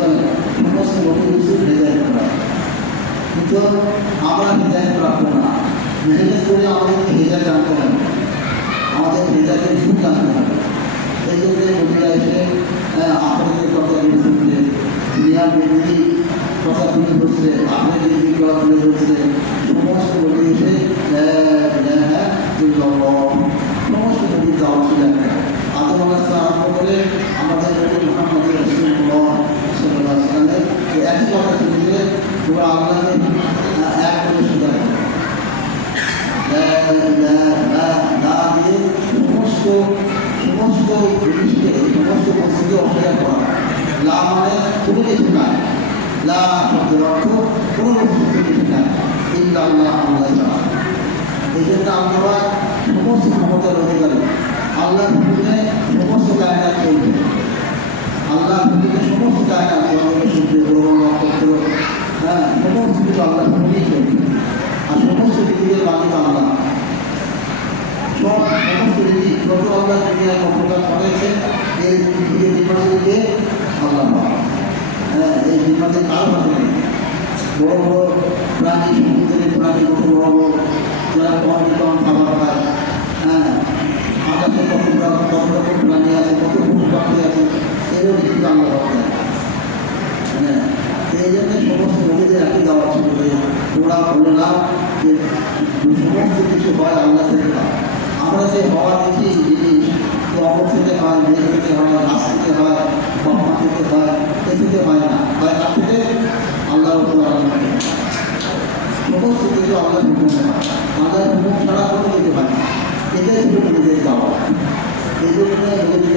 বলে সমস্ত নবী রসুল হেদায়ত প্রাপ্ত কিন্তু আমরা হেদায়ত প্রাপ্ত না। মেহনত করে আমাদেরকে হেদায়ত জানতে হবে। আমাদের হেদায়তের ভুল জানতে হবে। এই জন্য মহিলা এসে আপনাদের কথা তুলে ধরছে দুনিয়ার কথা তুলে ধরছে আপনাদের কথা তুলে ধরছে শুধু দিয়ে সমস্ত সমস্ত জিনিসকে, সমস্ত লা মানে আমরা সমস্ত সমস্ত কায়না চলবে। আল্লাহ সমস্ত কায়না চলবে। হ্যাঁ সমস্ত কিছু আল্লাহ চলবে আর সমস্ত পৃথিবীর মালিক আল্লাহ সব সমস্ত রীতি যত আল্লাহ দুনিয়া কর্মকার করেছে, এই পৃথিবীর নির্মাণকে আল্লাহ হ্যাঁ এই নির্মাণে বড় বড় প্রাণী কত হ্যাঁ আকাশে কত কত রকম প্রাণী আছে কত পশু পাখি আছে এরও কিন্তু আমরা দেয় হ্যাঁ এই জন্য সমস্ত নদীদের একই দেওয়া ছিল যে তোমরা বলো, না, যে সমস্ত কিছু হয় আল্লাহ থেকে আমরা যে হওয়া দেখি জিনিস যে অপর থেকে হয় মেয়ে থেকে হয় গাছ থেকে হয় বাবা থেকে হয় এ থেকে হয় না। হয় তার থেকে আল্লাহ সমস্ত কিছু আল্লাহর হুকুমে আল্লাহর হুকুম ছাড়া কোনো হয় না। এটাই যাওয়া এই জন্য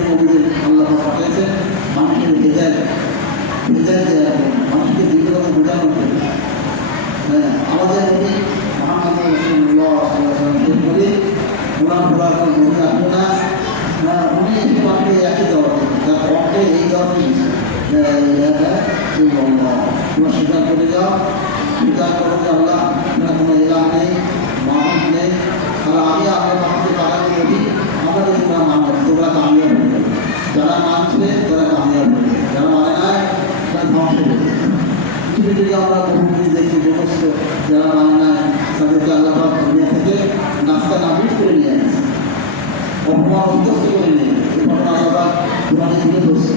নদীদের আল্লাহ পাঠিয়েছেন, মানুষের ভেজাল ভেজাল মানুষকে বিভিন্ন বোঝানোর জন্য। আমাদের রসুল্লাহ শেষ করে ওনার ঘোরার পর নদী আসবে না হ্যাঁ উনি এসে একই তোমার স্বীকার করে যাও স্বীকার করো যে আল্লাহ কোনো এলাম নেই যদি আমরা বহুদিন দেখি সমস্ত যারা না তাদেরকে আল্লাহ দুনিয়া থেকে নাস্তা নাবিদ করে নিয়ে আসছে। অপমান উদ্দেশ্য করে নিয়ে এই ঘটনা আল্লাহ তুলে ধরছে।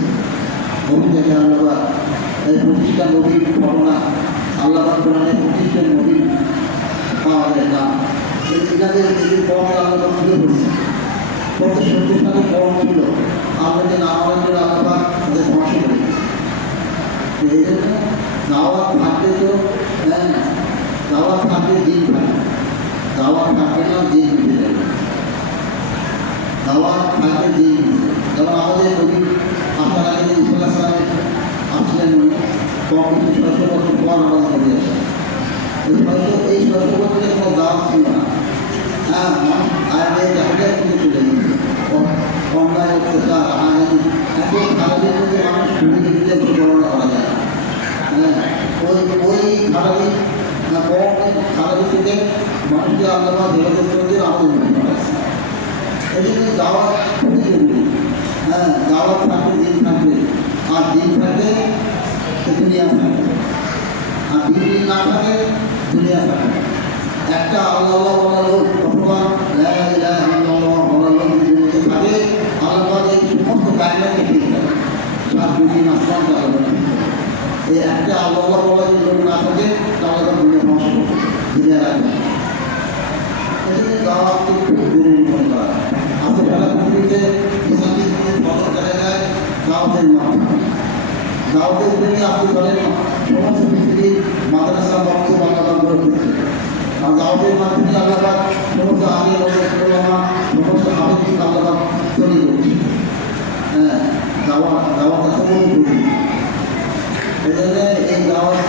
নবী থেকে আল্লাহ এই প্রতিষ্ঠা নবীর ঘটনা আল্লাহ কোরআনে প্রতিষ্ঠা নবী পাওয়া যায় না। এনাদের নিজের কমকে আল্লাহ তুলে ধরছে। কত শক্তিশালী ছিল। আমরা যে না আমাদের আল্লাহ তাদের এই জন্য দাওয়াত থাকলে তো হ্যাঁ দাওয়াত থাকলে দিন থাকে দাওয়াত থাকলে না দিন মিটে যাবে দাওয়াত থাকলে দিন কারণ আমাদের নবী আসার আগে ইসলাম সালামে আসলেন কম ছয়শো বছর পর আমাদের নবী আসে এই ছয়শো এই ছয়শো বছরের কোনো দাওয়াত ছিল না। হ্যাঁ আগে জাহাজে কিন্তু চলে গেছে। অন্যায়, অত্যাচার আইন খারাপের মধ্যে মানুষ ঘুরে দিতে করা যায় হ্যাঁ ওই ওই না কম থেকে মানুষকে আল্লাহ যোগাযোগ করতে আমাদের মনে করা এই জন্য দাওয়াত খুবই জরুরি হ্যাঁ দাওয়াত থাকবে দিন থাকবে আর দিন থাকবে দুনিয়া আর দিন না থাকে একটা আল্লাহ আল্লাহ বলা লোক অথবা থাকে আল্লাহ এই সমস্ত গাইডলাইনকে ঠিক থাকে সাত দুদিন আসলাম এই একটা আল্লাহ বলা যদি লোক না থাকে তাহলে তার দুনিয়া ধ্বংস করবে দুনিয়া রাখবে এজন্য দাওয়াতকে খুব জরুরি মনে করা আজকে সারা পৃথিবীতে ইসলামিক বদল করা যায় দাওয়াতের মাধ্যমে দাওয়াতের জন্য আপনি বলেন সমস্ত পৃথিবীর মাদ্রাসা বক্ত বাংলা গ্রহণ করছে আর দাওয়াতের মাধ্যমে আল্লাহ সমস্ত আগে সমস্ত আবেগিক আল্লাহ তৈরি করছে হ্যাঁ দাওয়া দাওয়াত কবুল করি এই দাওয়াত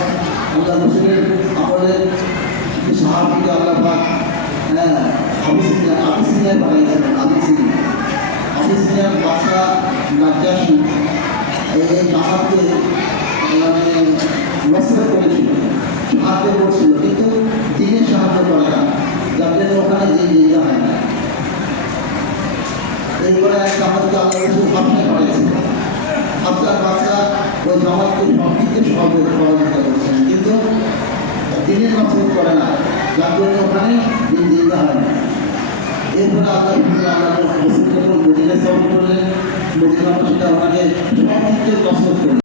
আল্লাহ রসুলের আমলের কিছু সাহাবিকে আল্লাহ হ্যাঁ আবিসিনিয়া আবিসিনিয়া বানিয়েছিলেন আবিসিনিয়া আবিসিনিয়ার বাসা নাজ্জাসী এই জামাতকে মানে নসর করেছিল সাহায্য করছিল কিন্তু দিনে সাহায্য করে না জন্য ওখানে দিন দিতে হয় না এরপরে এক জামাতকে আল্লাহ রসুল হাফসা করেছিল হাফসার বাচ্চা ওই জগৎকে সব সহযোগ সহযোগিতা করছেন কিন্তু তিনি নসর করে না। যার জন্য ওখানে দিন দিতে হয় না। এরপরে আল্লাহ আল্লাহ রসুল করলেন মদিনা সেটা ওখানে সব থেকে করলেন